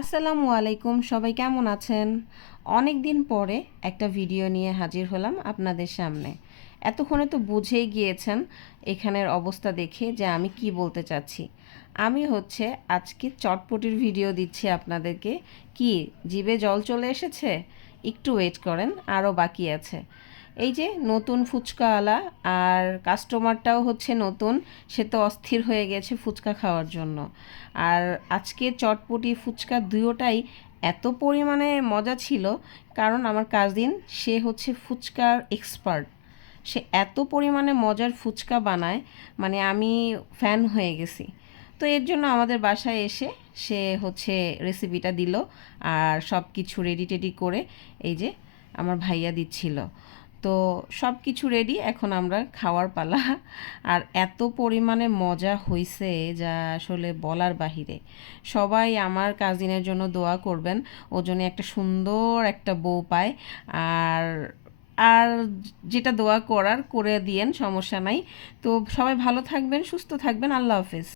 আসসালামু আলাইকুম, সবাই কেমন আছেন? অনেক দিন পরে একটা ভিডিও নিয়ে হাজির হলাম আপনাদের সামনে। এতক্ষণে তো বুঝেই গিয়েছেন এখানের অবস্থা দেখে যে আমি কি বলতে চাচ্ছি। আমি হচ্ছে আজকে চটপটির ভিডিও দিচ্ছি আপনাদেরকে। কি জিভে জল চলে এসেছে? একটু ওয়েট করেন, আরও বাকি আছে। এই যে নতুন ফুচকাওয়ালা, আর কাস্টমারটাও হচ্ছে নতুন, সে তো অস্থির হয়ে গেছে ফুচকা খাওয়ার জন্য। আর আজকে চটপটি ফুচকা দুটোটাই এত পরিমাণে মজা ছিল, কারণ আমার কাজিন সে হচ্ছে ফুচকার এক্সপার্ট। সে এত পরিমাণে মজার ফুচকা বানায়, মানে আমি ফ্যান হয়ে গেছি। তো এর জন্য আমাদের বাসায় এসে সে হচ্ছে রেসিপিটা দিল, আর সব কিছু রেডি টেডি করে এই যে আমার ভাইয়া দিচ্ছিল। তো সব কিছু রেডি, এখন আমরা খাওয়ার পালা। আর এত পরিমাণে মজা হইছে যা আসলে বলার বাহিরে। সবাই আমার কাজিনের জন্য দোয়া করবেন, ও জন্য একটা সুন্দর একটা বউ পায়। আর আর যেটা দোয়া করার করে দিয়েন, সমস্যা নাই। তো সবাই ভালো থাকবেন, সুস্থ থাকবেন, আল্লাহ হাফেজ।